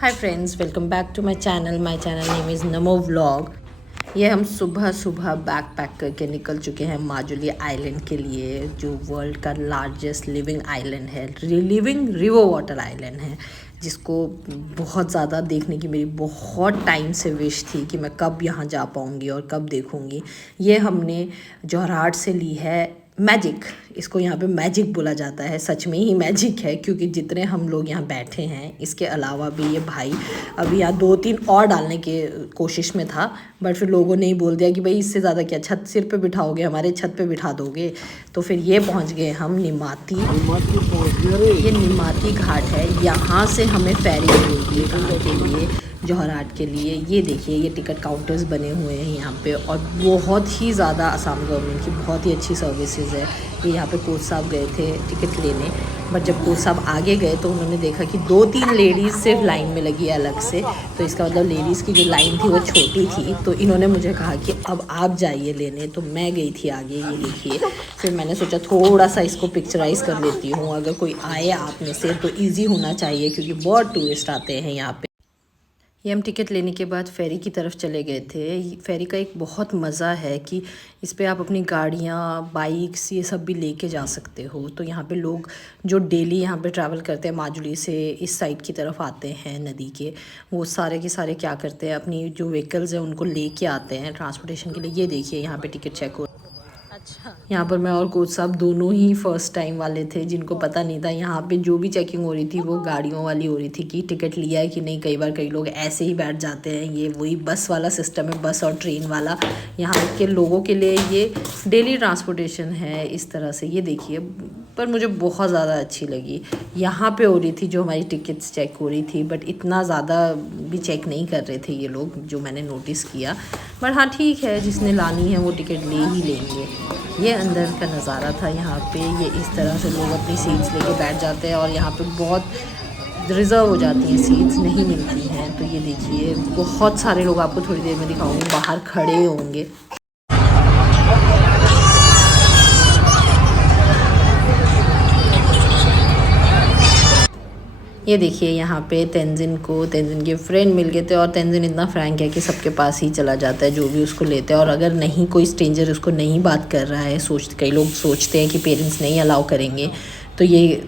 Hi friends, welcome back to my channel name is Namo vlog. ये हम सुबह सुबह बैक पैक करके निकल चुके हैं माजुली आइलैंड के लिए, जो वर्ल्ड का लार्जेस्ट लिविंग आइलैंड है, लिविंग रिवर वाटर आइलैंड है, जिसको बहुत ज़्यादा देखने की मेरी बहुत टाइम से विश थी कि मैं कब यहाँ जा पाऊँगी और कब देखूँगी। ये हमने जोरहाट से ली है मैजिक। इसको यहाँ पे मैजिक बोला जाता है, सच में ही मैजिक है, क्योंकि जितने हम लोग यहाँ बैठे हैं, इसके अलावा भी ये भाई अभी यहाँ 2-3 और डालने के कोशिश में था, बट फिर लोगों ने ही बोल दिया कि भाई इससे ज़्यादा क्या छत सिर पे बिठाओगे, हमारे छत पे बिठा दोगे। तो फिर ये पहुँच गए हम निमाती। ये निमाती घाट है, यहाँ से हमें फेरी मिलेगी कहाँ के लिए, जोरहाट के लिए। ये देखिए, ये टिकट काउंटर्स बने हुए हैं यहाँ पे, और बहुत ही ज़्यादा असम गवर्नमेंट की बहुत ही अच्छी सर्विसेज है। ये यहाँ पे कोच साहब गए थे टिकट लेने, बट जब कोच साहब आगे गए तो उन्होंने देखा कि 2-3 लेडीज़ सिर्फ लाइन में लगी है अलग से, तो इसका मतलब लेडीज़ की जो लाइन थी वो छोटी थी। तो इन्होंने मुझे कहा कि अब आप जाइए लेने, तो मैं गई थी आगे। ये देखिए, फिर मैंने सोचा थोड़ा सा इसको पिक्चराइज़ कर लेती हूँ, अगर कोई आए आप में से तो ईजी होना चाहिए, क्योंकि बहुत टूरिस्ट आते हैं यहाँ पे। ये हम टिकट लेने के बाद फेरी की तरफ चले गए थे। फेरी का एक बहुत मज़ा है कि इस पे आप अपनी गाड़ियाँ, बाइक्स, ये सब भी लेके जा सकते हो। तो यहाँ पे लोग जो डेली यहाँ पे ट्रैवल करते हैं, माजुली से इस साइड की तरफ आते हैं नदी के, वो सारे के सारे क्या करते हैं, अपनी जो व्हीकल्स हैं उनको लेके आते हैं ट्रांसपोर्टेशन के लिए। ये देखिए, यहाँ पे टिकट चेक हो। अच्छा, यहाँ पर मैं और कोच साहब दोनों ही फर्स्ट टाइम वाले थे, जिनको पता नहीं था। यहाँ पे जो भी चेकिंग हो रही थी वो गाड़ियों वाली हो रही थी कि टिकट लिया है कि नहीं। कई बार कई लोग ऐसे ही बैठ जाते हैं। ये वही बस वाला सिस्टम है, बस और ट्रेन वाला। यहाँ के लोगों के लिए ये डेली ट्रांसपोर्टेशन है इस तरह से। ये देखिए, पर मुझे बहुत ज़्यादा अच्छी लगी। यहाँ पे हो रही थी जो हमारी टिकट्स चेक हो रही थी, बट इतना ज़्यादा भी चेक नहीं कर रहे थे ये लोग, जो मैंने नोटिस किया। बट हाँ, ठीक है, जिसने लानी है वो टिकट ले ही लेंगे। ये अंदर का नज़ारा था यहाँ पे। ये इस तरह से लोग अपनी सीट्स लेके बैठ जाते हैं, और यहाँ पे बहुत रिज़र्व हो जाती हैं, सीट्स नहीं मिलती हैं। तो ये देखिए, बहुत सारे लोग, आपको थोड़ी देर में दिखाऊंगी, बाहर खड़े होंगे। ये देखिए, यहाँ पे तेंजिन के फ्रेंड मिल गए थे, और तेंजिन इतना फ्रैंक है कि सबके पास ही चला जाता है जो भी उसको लेते हैं। और अगर नहीं, कोई स्ट्रेंजर उसको नहीं बात कर रहा है, कई लोग सोचते हैं कि पेरेंट्स नहीं अलाउ करेंगे, तो ये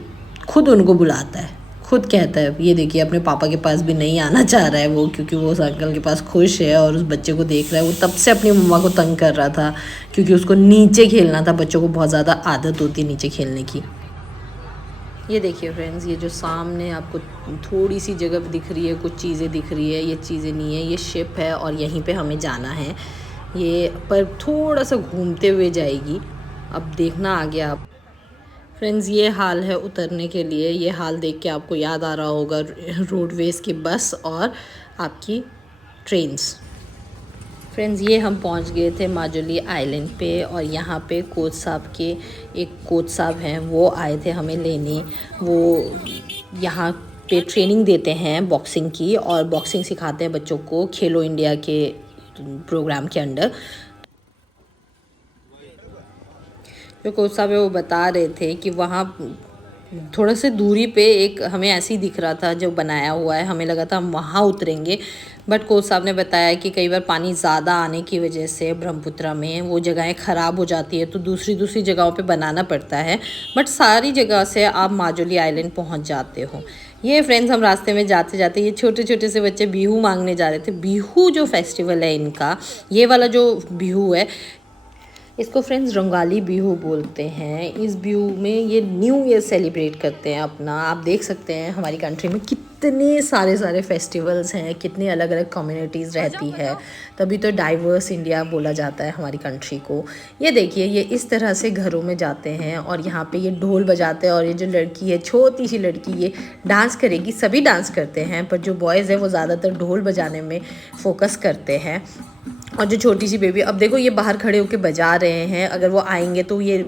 खुद उनको बुलाता है, खुद कहता है। ये देखिए, अपने पापा के पास भी नहीं आना चाह रहा है वो, क्योंकि वो उस अंकल के पास खुश है और उस बच्चे को देख रहा है। वो तब से अपनी मम्मा को तंग कर रहा था, क्योंकि उसको नीचे खेलना था। बच्चों को बहुत ज़्यादा आदत होती है नीचे खेलने की। ये देखिए फ्रेंड्स, ये जो सामने आपको थोड़ी सी जगह दिख रही है, कुछ चीज़ें दिख रही है, ये चीज़ें नहीं है, ये शिप है, और यहीं पे हमें जाना है। ये पर थोड़ा सा घूमते हुए जाएगी, अब देखना आगे आप। फ्रेंड्स, ये हाल है उतरने के लिए। ये हाल देख के आपको याद आ रहा होगा रोडवेज़ की बस और आपकी ट्रेन्स। फ्रेंड्स, ये हम पहुंच गए थे माजुली आइलैंड पे, और यहाँ पे कोच साहब हैं, वो आए थे हमें लेने। वो यहाँ पे ट्रेनिंग देते हैं बॉक्सिंग की, और बॉक्सिंग सिखाते हैं बच्चों को खेलो इंडिया के प्रोग्राम के अंडर। जो कोच साहब है वो बता रहे थे कि वहाँ थोड़ा से दूरी पे एक हमें ऐसे ही दिख रहा था जो बनाया हुआ है, हमें लगा था हम वहाँ उतरेंगे, बट कोच साहब ने बताया कि कई बार पानी ज़्यादा आने की वजह से ब्रह्मपुत्र में वो जगहें ख़राब हो जाती है, तो दूसरी जगहों पे बनाना पड़ता है, बट सारी जगह से आप माजुली आइलैंड पहुँच जाते हो। ये फ्रेंड्स, हम रास्ते में जाते जाते ये छोटे छोटे से बच्चे बिहू मांगने जा रहे थे। बिहू जो फेस्टिवल है इनका, ये वाला जो बिहू है, इसको फ्रेंड्स रंगाली बिहू बोलते हैं। इस बिहू में ये न्यू ईयर सेलिब्रेट करते हैं अपना। आप देख सकते हैं हमारी कंट्री में कितने सारे फेस्टिवल्स हैं, कितनी अलग अलग कम्युनिटीज़ रहती है, तभी तो डाइवर्स इंडिया बोला जाता है हमारी कंट्री को। ये देखिए, ये इस तरह से घरों में जाते हैं, और यहाँ पे ये ढोल बजाते हैं, और ये जो लड़की है, छोटी सी लड़की, ये डांस करेगी। सभी डांस करते हैं, पर जो बॉयज़ हैं वो ज़्यादातर ढोल बजाने में फोकस करते हैं। और जो छोटी सी बेबी, अब देखो ये बाहर खड़े होके बजा रहे हैं, अगर वो आएंगे तो ये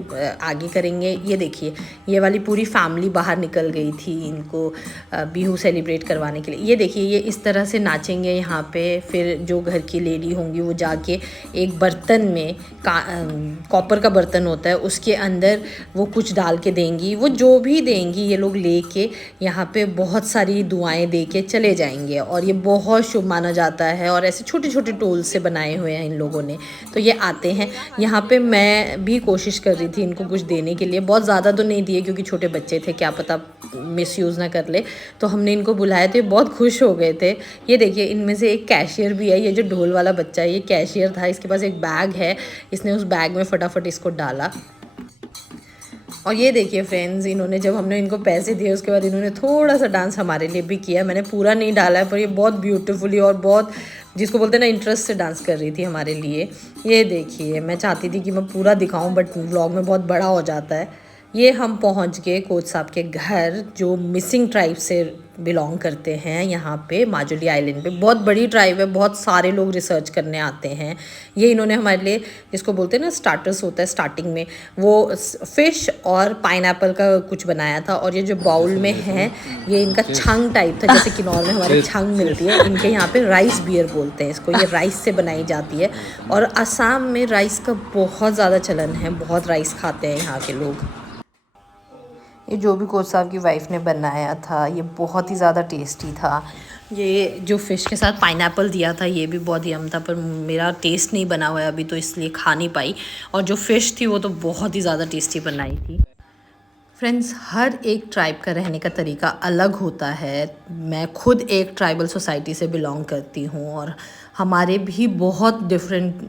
आगे करेंगे। ये देखिए ये वाली पूरी फैमिली बाहर निकल गई थी इनको बिहू सेलिब्रेट करवाने के लिए। ये देखिए ये इस तरह से नाचेंगे यहाँ पे। फिर जो घर की लेडी होंगी वो जाके एक बर्तन में, कॉपर का बर्तन होता है, उसके अंदर वो कुछ डाल के देंगी। वो जो भी देंगी ये लोग लेके यहाँ पे बहुत सारी दुआएं दे के चले जाएंगे, और ये बहुत शुभ माना जाता है। और ऐसे छोटे छोटे टोल से बनाए हुए हैं इन लोगों ने। तो ये आते हैं यहाँ पे। मैं भी कोशिश कर रही थी इनको कुछ देने के लिए, बहुत ज़्यादा तो नहीं दिए क्योंकि छोटे बच्चे थे, क्या पता मिसयूज़ ना कर ले। तो हमने इनको बुलाए थे, बहुत खुश हो गए थे। ये देखिए इनमें से एक कैशियर भी है। ये जो ढोल वाला बच्चा है ये कैशियर था, इसके पास एक बैग है, इसने उस बैग में फटाफट इसको डाला। और ये देखिए फ्रेंड्स, इन्होंने जब हमने इनको पैसे दिए उसके बाद इन्होंने थोड़ा सा डांस हमारे लिए भी किया। मैंने पूरा नहीं डाला है पर ये बहुत ब्यूटीफुली और बहुत, जिसको बोलते हैं ना, इंटरेस्ट से डांस कर रही थी हमारे लिए। ये देखिए मैं चाहती थी कि मैं पूरा दिखाऊं बट व्लॉग में बहुत बड़ा हो जाता है। ये हम पहुंच गए कोच साहब के घर, जो मिसिंग ट्राइब से बिलोंग करते हैं यहाँ पे माजुली आइलैंड पे। बहुत बड़ी ट्राइब है, बहुत सारे लोग रिसर्च करने आते हैं। ये इन्होंने हमारे लिए, जिसको बोलते हैं ना स्टार्टर्स होता है स्टार्टिंग में, वो फ़िश और पाइनएप्पल का कुछ बनाया था। और ये जो बाउल में है ये इनका छंग टाइप था, जैसे किन्नौर में हमारे छंग मिलती है, इनके यहाँ पे राइस बियर बोलते हैं इसको। ये राइस से बनाई जाती है और असम में राइस का बहुत ज़्यादा चलन है, बहुत राइस खाते हैं यहाँ के लोग। ये जो भी कोच साहब की वाइफ ने बनाया था ये बहुत ही ज़्यादा टेस्टी था। ये जो फ़िश के साथ पाइनएप्पल दिया था ये भी बहुत यम था, पर मेरा टेस्ट नहीं बना हुआ है अभी तो इसलिए खा नहीं पाई। और जो फ़िश थी वो तो बहुत ही ज़्यादा टेस्टी बनाई थी। फ्रेंड्स, हर एक ट्राइब का रहने का तरीका अलग होता है। मैं खुद एक ट्राइबल सोसाइटी से बिलोंग करती हूँ और हमारे भी बहुत डिफरेंट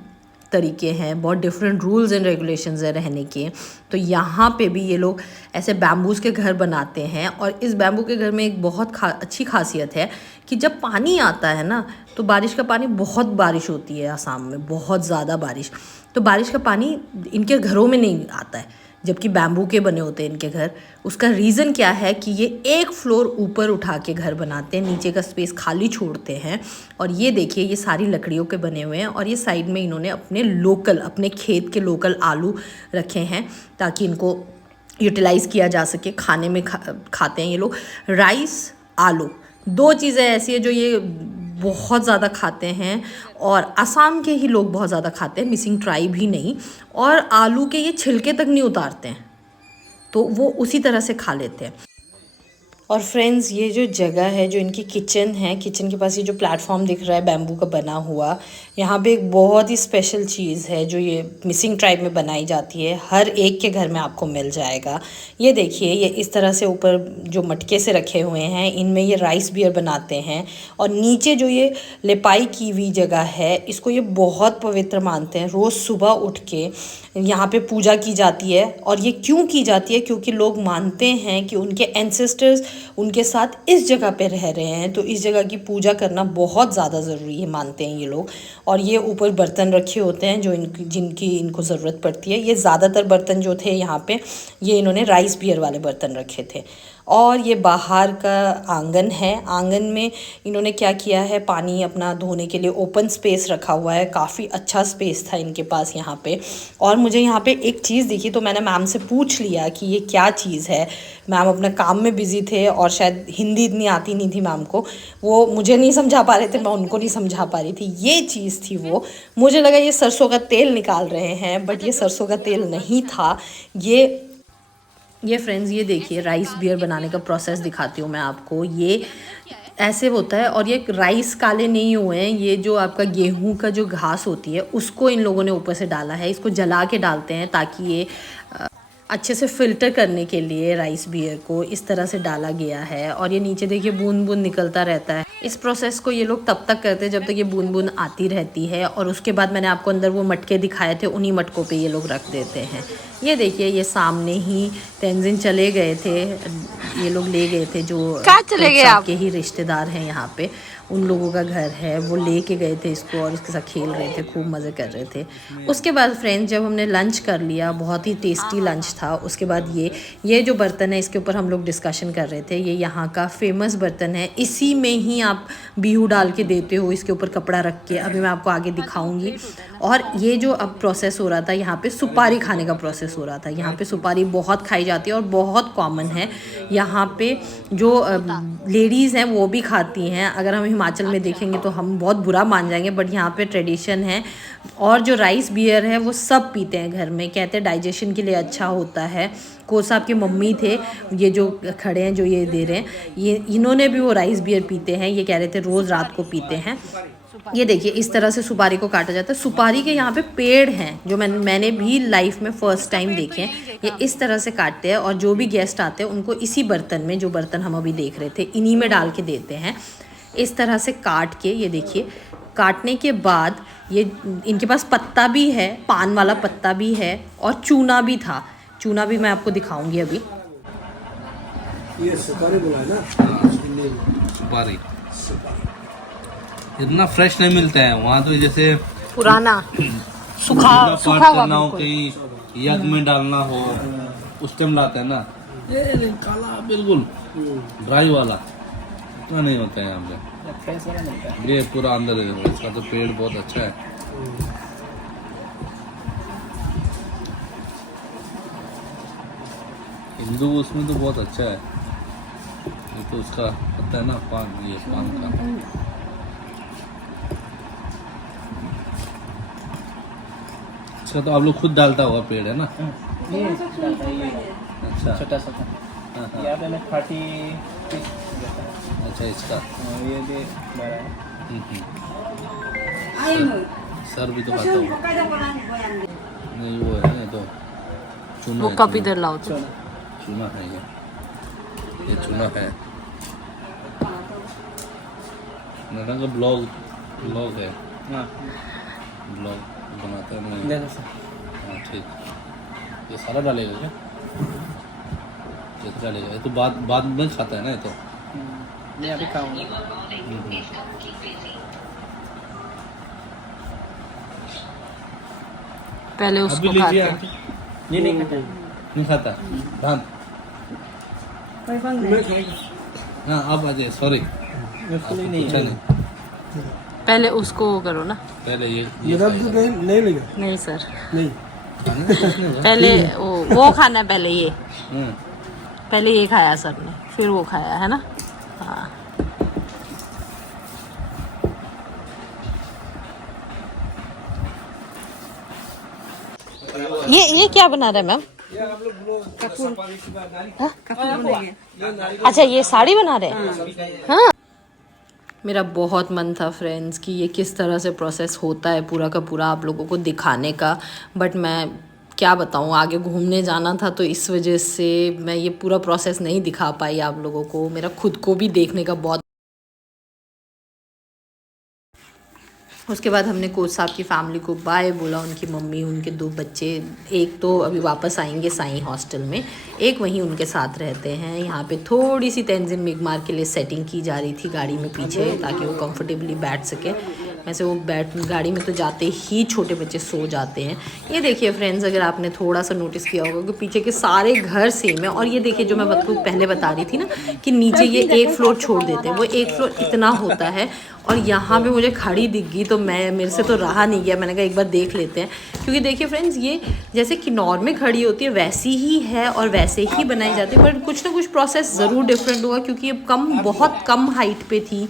तरीके हैं, बहुत डिफरेंट रूल्स एंड रेगुलेशंस हैं रहने के। तो यहाँ पे भी ये लोग ऐसे बैम्बूज़ के घर बनाते हैं। और इस बैम्बू के घर में एक बहुत अच्छी खासियत है कि जब पानी आता है ना, तो बारिश का पानी, बहुत बारिश होती है आसाम में, बहुत ज़्यादा बारिश, तो बारिश का पानी इनके घरों में नहीं आता है, जबकि बैम्बू के बने होते हैं इनके घर। उसका रीज़न क्या है कि ये एक फ्लोर ऊपर उठा के घर बनाते हैं, नीचे का स्पेस खाली छोड़ते हैं। और ये देखिए ये सारी लकड़ियों के बने हुए हैं। और ये साइड में इन्होंने अपने खेत के लोकल आलू रखे हैं ताकि इनको यूटिलाइज़ किया जा सके। खाने में खाते हैं ये लोग। राइस, आलू, दो चीज़ें ऐसी है जो ये बहुत ज़्यादा खाते हैं और असम के ही लोग बहुत ज़्यादा खाते हैं, मिसिंग ट्राइब ही नहीं। और आलू के ये छिलके तक नहीं उतारते हैं, तो वो उसी तरह से खा लेते हैं। और फ्रेंड्स, ये जो जगह है, जो इनकी किचन है, किचन के पास ये जो प्लेटफॉर्म दिख रहा है बैम्बू का बना हुआ, यहाँ पे एक बहुत ही स्पेशल चीज़ है जो ये मिसिंग ट्राइब में बनाई जाती है। हर एक के घर में आपको मिल जाएगा। ये देखिए ये इस तरह से ऊपर जो मटके से रखे हुए हैं, इनमें ये राइस बियर बनाते हैं। और नीचे जो ये लिपाई की हुई जगह है, इसको ये बहुत पवित्र मानते हैं। रोज़ सुबह उठ के यहाँ पे पूजा की जाती है। और ये क्यों की जाती है? क्योंकि लोग मानते हैं कि उनके एंसेस्टर्स उनके साथ इस जगह पे रह रहे हैं, तो इस जगह की पूजा करना बहुत ज़्यादा ज़रूरी है मानते हैं ये लोग। और ये ऊपर बर्तन रखे होते हैं जो जिनकी इनको ज़रूरत पड़ती है। ये ज़्यादातर बर्तन जो थे यहाँ पे, ये इन्होंने राइस बियर वाले बर्तन रखे थे। और ये बाहर का आंगन है। आंगन में इन्होंने क्या किया है, पानी अपना धोने के लिए ओपन स्पेस रखा हुआ है। काफ़ी अच्छा स्पेस था इनके पास यहाँ पे। और मुझे यहाँ पे एक चीज़ दिखी तो मैंने मैम से पूछ लिया कि ये क्या चीज़ है। मैम अपने काम में बिज़ी थे और शायद हिंदी इतनी आती नहीं थी मैम को, वो मुझे नहीं समझा पा रहे थे, मैं उनको नहीं समझा पा रही थी। ये चीज़ थी वो, मुझे लगा ये सरसों का तेल निकाल रहे हैं, बट ये सरसों का तेल नहीं था। ये फ्रेंड्स, ये देखिए राइस बियर बनाने का प्रोसेस दिखाती हूँ मैं आपको। ये ऐसे होता है और ये राइस काले नहीं हुए हैं, ये जो आपका गेहूं का जो घास होती है उसको इन लोगों ने ऊपर से डाला है। इसको जला के डालते हैं ताकि ये अच्छे से फ़िल्टर करने के लिए राइस बियर को इस तरह से डाला गया है। और ये नीचे देखिए बूंद बूंद निकलता रहता है। इस प्रोसेस को ये लोग तब तक करते हैं जब तक ये बूंद बूंद आती रहती है। और उसके बाद मैंने आपको अंदर वो मटके दिखाए थे, उन्हीं मटकों पे ये लोग रख देते हैं। ये देखिए ये सामने ही तेंजिन चले गए थे, ये लोग ले गए थे जो चले गए आप? के ही रिश्तेदार हैं यहाँ पे, उन लोगों का घर है, वो लेके गए थे इसको और इसके साथ खेल रहे थे, खूब मज़े कर रहे थे। उसके बाद फ्रेंड्स जब हमने लंच कर लिया, बहुत ही टेस्टी लंच था, उसके बाद ये जो बर्तन है इसके ऊपर हम लोग डिस्कशन कर रहे थे। ये यहाँ का फेमस बर्तन है, इसी में ही आप आप बीहू डाल के देते हो इसके ऊपर कपड़ा रख के, अभी मैं आपको आगे दिखाऊंगी। और ये जो अब प्रोसेस हो रहा था यहाँ पे सुपारी खाने का प्रोसेस हो रहा था। यहाँ पे सुपारी बहुत खाई जाती है और बहुत कॉमन है यहाँ पे। जो लेडीज़ हैं वो भी खाती हैं। अगर हम हिमाचल में देखेंगे तो हम बहुत बुरा मान जाएंगे, बट यहाँ पे ट्रेडिशन है। और जो राइस बियर है वो सब पीते हैं घर में, कहते हैं डाइजेशन के लिए अच्छा होता है। कोच साहब की मम्मी थे, ये जो खड़े हैं जो ये दे रहे हैं, ये इन्होंने भी वो राइस बियर पीते हैं। ये कह रहे थे रोज़ रात को पीते हैं। ये देखिए इस तरह से सुपारी को काटा जाता है। सुपारी के यहाँ पे पेड़ हैं जो मैंने भी लाइफ में फ़र्स्ट टाइम देखे हैं। ये इस तरह से काटते हैं और जो भी गेस्ट आते हैं उनको इसी बर्तन में, जो बर्तन हम अभी देख रहे थे, इन्हीं में डाल के देते हैं। इस तरह से काट के, ये देखिए, काटने के बाद ये इनके पास पत्ता भी है, पान वाला पत्ता भी है और चूना भी था। चूना भी मैं आपको दिखाऊंगी अभी। ये सुपारी बोला है ना? सुपारी इतना फ्रेश नहीं मिलता है वहाँ, तो जैसे पुराना सूखा करना हो, कहीं यज्ञ में डालना हो, उस टाइम लाते हैं ना। ये काला बिल्कुल ड्राई वाला इतना नहीं होता है यहाँ पे। ये पूरा अंदर है, इसका तो पेड़ बहुत अच्छा है। हिंदू उसमें तो बहुत अच्छा है। ये तो उसका पता है ना, पान, ये पान का। अच्छा, तो आप लोग खुद डालता होगा पेड़, है ना? ये डालता है ये अच्छा, छोटा सा। हाँ, हाँ। यहाँ पे मैं 30 पीस देता है। अच्छा, इसका ये भी बड़ा है। सर भी तो खाता होगा। नहीं वो है ना, तो चूना वो है, कप चूना। इधर लाओ तो। चूना है ये चूना है। नाना का ब्लॉग है, हाँ ब्लॉग बनाते हैं ना। देखो सर। हाँ ठीक, ये सारा डालेगा क्या? ये तो डालेगा, ये तो बाद में खाता है ना ये तो। ये अभी खाऊंगा। पहले अभी उसको लीजिए खाते आप। हैं। ये नहीं खाता। नहीं खाता धान। हाँ अब आ जाए, सॉरी पूछा नहीं। पहले उसको वो करो ना। पहले ये दूध नहीं लेगा। नहीं सर, नहीं पहले वो खाना है, पहले ये, हम्म, पहले ये खाया सर ने, फिर वो खाया है ना। हाँ ये क्या बना रहे हैं मैम? अच्छा ये साड़ी बना रहे हैं। हाँ मेरा बहुत मन था फ्रेंड्स कि ये किस तरह से प्रोसेस होता है पूरा का पूरा आप लोगों को दिखाने का, बट मैं क्या बताऊँ, आगे घूमने जाना था तो इस वजह से मैं ये पूरा प्रोसेस नहीं दिखा पाई आप लोगों को। मेरा खुद को भी देखने का बहुत। उसके बाद हमने कोच साहब की फैमिली को बाय बोला, उनकी मम्मी, उनके 2 बच्चे, एक तो अभी वापस आएंगे साई हॉस्टल में, एक वहीं उनके साथ रहते हैं। यहाँ पे थोड़ी सी तेंजिन मिगमार के लिए सेटिंग की जा रही थी गाड़ी में पीछे, ताकि वो कंफर्टेबली बैठ सके। वैसे वो गाड़ी में तो जाते ही छोटे बच्चे सो जाते हैं। ये देखिए फ्रेंड्स, अगर आपने थोड़ा सा नोटिस किया होगा कि पीछे के सारे घर सेम है। और ये देखिए जो मैं आपको पहले बता रही थी ना कि नीचे ये 1 फ्लोर छोड़ देते हैं, वो 1 फ्लोर इतना होता है। और यहाँ पे मुझे खड़ी दिख गई तो मेरे से तो रहा नहीं गया, मैंने कहा एक बार देख लेते हैं। क्योंकि देखिए फ्रेंड्स, ये जैसे किन्नौर में खड़ी होती है वैसी ही है और वैसे ही बनाई जाती है, पर कुछ ना कुछ प्रोसेस ज़रूर डिफरेंट हुआ, क्योंकि ये बहुत कम हाइट पे थी।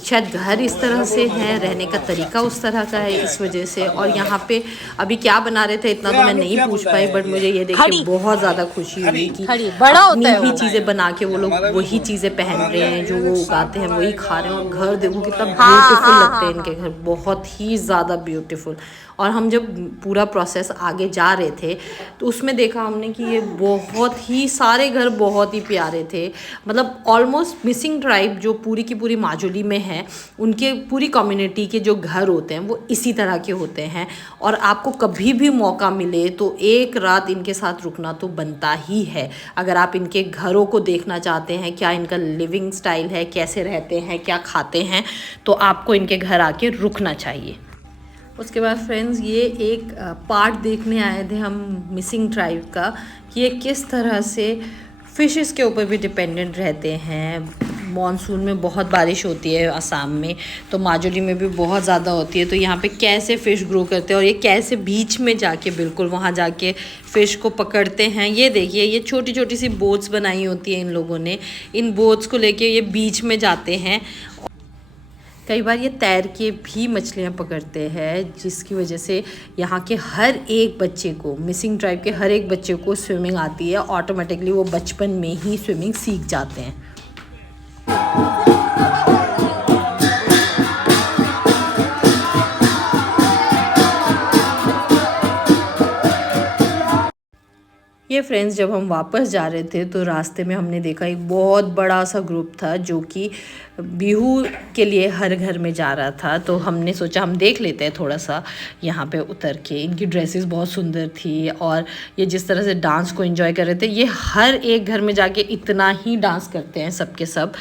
शायद घर इस तरह से है, रहने का तरीका उस तरह का है, इस वजह से। और यहाँ पे अभी क्या बना रहे थे इतना तो मैं नहीं पूछ पाई, बट मुझे ये देख के बहुत ज़्यादा खुशी हुई कि अपनी ही चीज़ें बना के वो लोग वही चीज़ें पहन रहे हैं, जो वो उगाते हैं वही खा रहे हैं। और घर देखो कितना ब्यूटीफुल लगते हैं इनके घर, बहुत ही ज़्यादा ब्यूटीफुल। और हम जब पूरा प्रोसेस आगे जा रहे थे तो उसमें देखा हमने कि ये बहुत ही सारे घर बहुत ही प्यारे थे। मतलब ऑलमोस्ट मिसिंग ट्राइब जो पूरी की पूरी माजुली में है, उनके पूरी कम्युनिटी के जो घर होते हैं वो इसी तरह के होते हैं। और आपको कभी भी मौका मिले तो एक रात इनके साथ रुकना तो बनता ही है। अगर आप इनके घरों को देखना चाहते हैं, क्या इनका लिविंग स्टाइल है, कैसे रहते हैं, क्या खाते हैं, तो आपको इनके घर आके रुकना चाहिए। उसके बाद फ्रेंड्स, ये एक पार्ट देखने आए थे हम मिसिंग ट्राइब का, कि ये किस तरह से फ़िशेस के ऊपर भी डिपेंडेंट रहते हैं, मॉनसून में बहुत बारिश होती है असम में, तो माजुली में भी बहुत ज़्यादा होती है। तो यहाँ पे कैसे फ़िश ग्रो करते हैं और ये कैसे बीच में जाके बिल्कुल वहाँ जाके फ़िश को पकड़ते हैं। ये देखिए, ये छोटी छोटी सी बोट्स बनाई होती हैं इन लोगों ने। इन बोट्स को लेके ये बीच में जाते हैं। कई बार ये तैर के भी मछलियाँ पकड़ते हैं, जिसकी वजह से यहाँ के हर एक बच्चे को, मिसिंग ट्राइब के हर एक बच्चे को स्विमिंग आती है। ऑटोमेटिकली वो बचपन में ही स्विमिंग सीख जाते हैं। ये फ्रेंड्स, जब हम वापस जा रहे थे तो रास्ते में हमने देखा एक बहुत बड़ा सा ग्रुप था जो कि बिहू के लिए हर घर में जा रहा था। तो हमने सोचा हम देख लेते हैं थोड़ा सा यहाँ पे उतर के। इनकी ड्रेसेस बहुत सुंदर थी और ये जिस तरह से डांस को एंजॉय कर रहे थे, ये हर एक घर में जाके इतना ही डांस करते हैं सबके सब।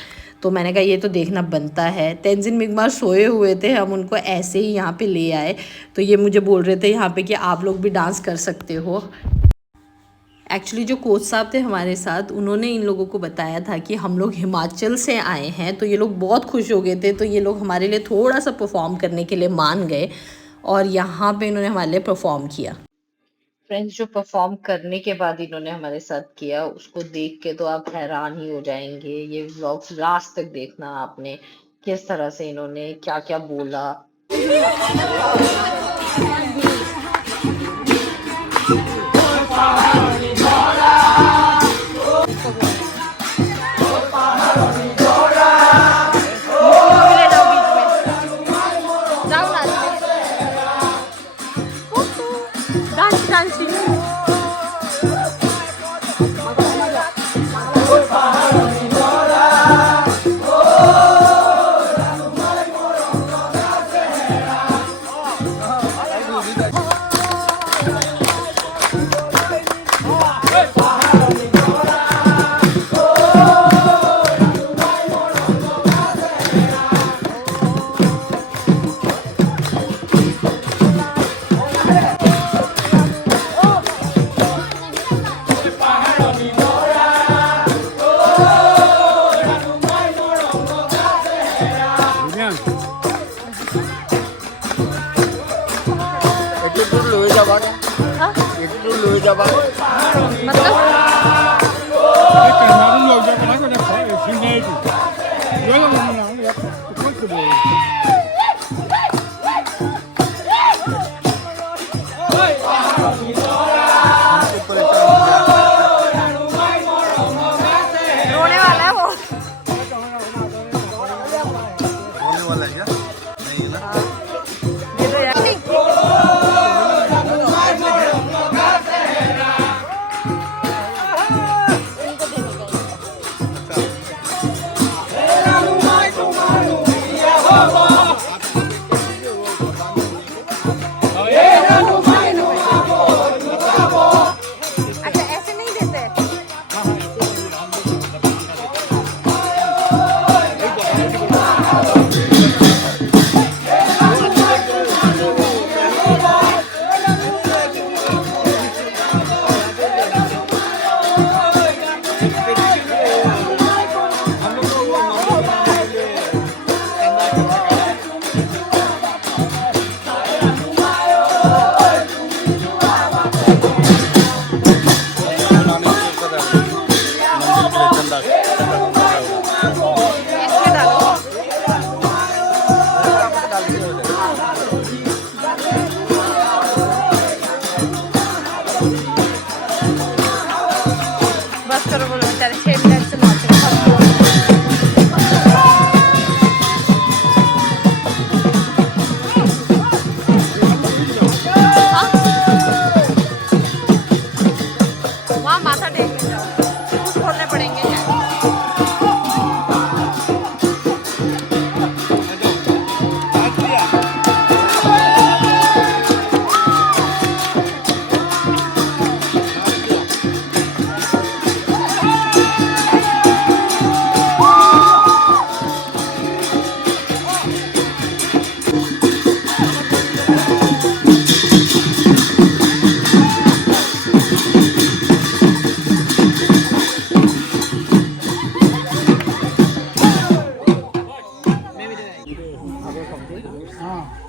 तो मैंने कहा ये तो देखना बनता है। तेंजिन मिगमार सोए हुए थे, हम उनको ऐसे ही यहाँ पे ले आए। तो ये मुझे बोल रहे थे यहाँ पे कि आप लोग भी डांस कर सकते हो। एक्चुअली जो कोच साहब थे हमारे साथ, उन्होंने इन लोगों को बताया था कि हम लोग हिमाचल से आए हैं। तो ये लोग बहुत खुश हो गए थे। तो ये लोग हमारे लिए थोड़ा सा परफॉर्म करने के लिए मान गए और यहाँ पे इन्होंने हमारे लिए परफॉर्म किया। फ्रेंड्स, जो परफॉर्म करने के बाद इन्होंने हमारे साथ किया, उसको देख के तो आप हैरान ही हो जाएंगे। ये व्लॉग लास्ट तक देखना आपने, किस तरह से इन्होंने क्या क्या बोला।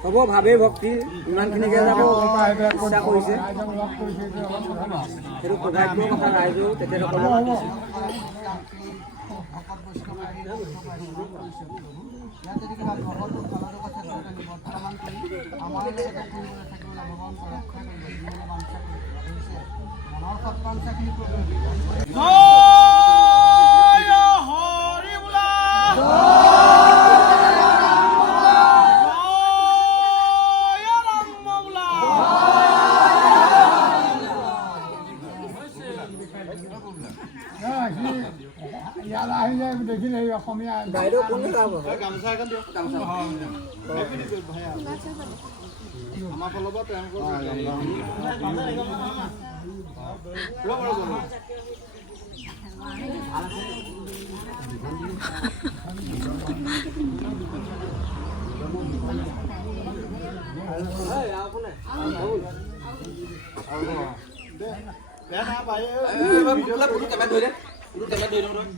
হ'ব ভাৱে ভক্তি ইমানখিনিকে যাব ইচ্ছা কৰিছে সেইটো সৌভাগ্যৰ কথা ৰাইজেও তেখেতসকলক বাইদেউ কোনে গাব গামোচা এখন দিয়ক গামোচা আমাৰ ফালৰ পৰা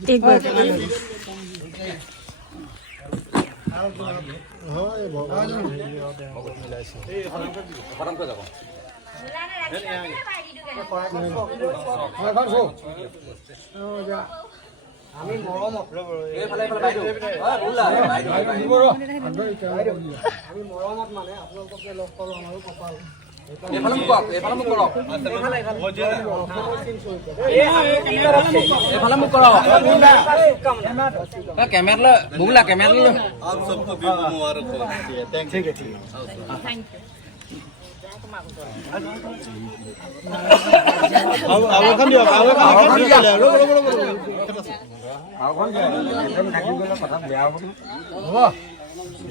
एक बार আমি মৰমত আমি মৰমত মানে আপোনালোককে লগ পালোঁ আমাৰো কপাল कैमरा बुगला कैमरा आप सबको भी मुबारक हो ठीक है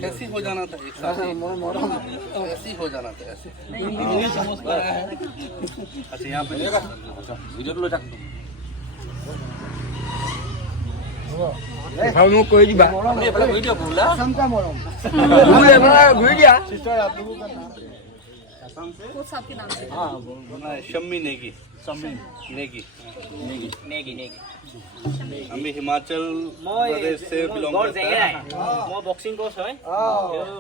ऐसी हो जाना था एक साथ ऐसी हो जाना था ऐसे अच्छा यहाँ पे वीडियो लो जाक ভাও মোক কৈ দিবা हमने अपना वीडियो बोला সমকা মৰম মই এবাৰ ঘূৰি দিয়া সিস্টার आप लोगों का नाम कुछ आपके नाम से हाँ शम्मी नेगी नेगी नेगी नेगी नेगी আমি হিমাচল প্ৰদেশ से बिलोंग करता है মই বক্সিং কোচ হয়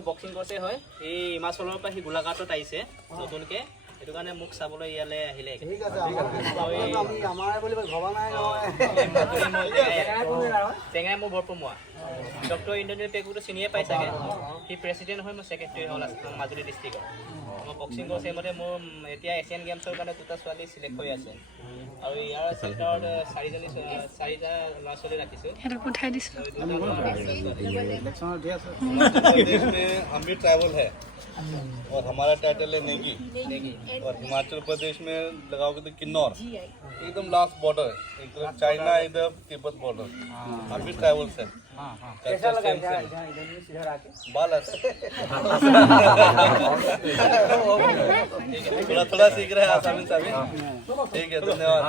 বক্সিং কোচে হয় এই হিমাচলৰ পৰা সি গোলাঘাটত আহিছে নতুনকে সেইটো কাৰণে মোক চাবলৈ ইয়ালৈ আহিলে ঠিক আছে আমি আমাৰ বুলি ভবা নাই টেঙাই মোৰ বৰপমুৱা ডক্টৰ ইন্দ্ৰনীল পেগুটো চিনিয়ে পাই চাগে সি প্ৰেচিডেণ্ট হয় মই ছেক্ৰেটাৰী হ'ল মাজুলী ডিষ্ট্ৰিক্টৰ মই বক্সিং কোচ সেইমতে মোৰ এতিয়া এছিয়ান গেমছৰ কাৰণে দুটা ছোৱালী চিলেক্ট হৈ আছে আৰু ইয়াৰ চেণ্টাৰত চাৰিটা ল'ৰা ছোৱালী ৰাখিছোঁ प्रदेश में हम भी ट्राइबल है और हमारा टाइटल है नेगी और हिमाचल प्रदेश में लगाओगे तो किन्नौर एकदम लास्ट बॉर्डर एकदम चाइना इधर तिब्बत बॉर्डर हम भी ट्राइबल है बाल थोड़ा थोड़ा सीख रहे हैं आसामी सामी ठीक है धन्यवाद